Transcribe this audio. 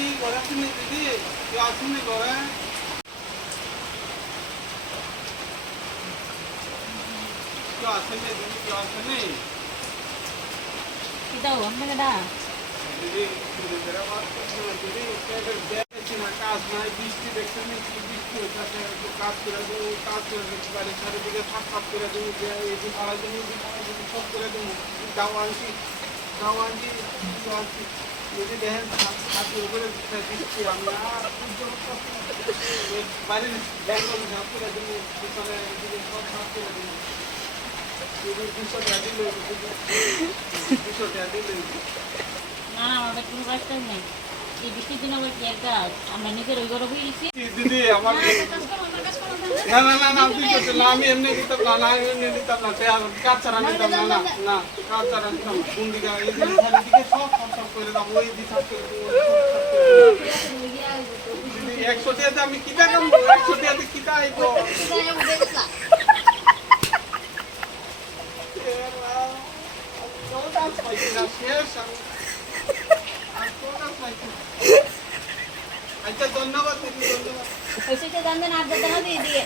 দিদি ঘরে আসেনি দিদি কেউ আসেনি ঘরে কেউ আসেনি দিদি কেউ আসেনি দাও আপনাকে দা দিদি দিদিরা বাস করছে না দিদি দেখেছি না কাজ নাই বৃষ্টি দেখছেন কি বৃষ্টি হচ্ছে কাজ করে দেবো কাজ করে দেবো বাড়ির চারিদিকে ফাঁক ফাঁক করে দেবো এই যে পাড়া জমি সব করে দেবো দাও আনছি যদি দেখেন ছাদের উপরে দিচ্ছি আমি আর বাড়ির ব্যাগগুলো সাফ করে দেবো পিছনে সব সাফ করে দেবো 200 টাকা দিলে 200 টাকা দিলে না না আমাদের কোনো কাজটা নেই এই বৃষ্টির দিন আবার কি একটা আমরা নিজের ওই ঘরে বই দিচ্ছি দিদি আমার না না না না তুই করছিস না আমি এমনি দিতাম না এমনি দিতাম না কাজ ছাড়া নিতাম না না কাজ ছাড়া নিতাম কোন দিকে এই দিকে সব করে দাও ওই দিকে সব করে দিদি 100 টাকাতে আমি কি টাকা 100 টাকাতে কি টাইবো আচ্ছা ধন্যবাদ দিদি ধন্যবাদ ওই সেটা জানতেন আর দাদা দিয়ে দিয়ে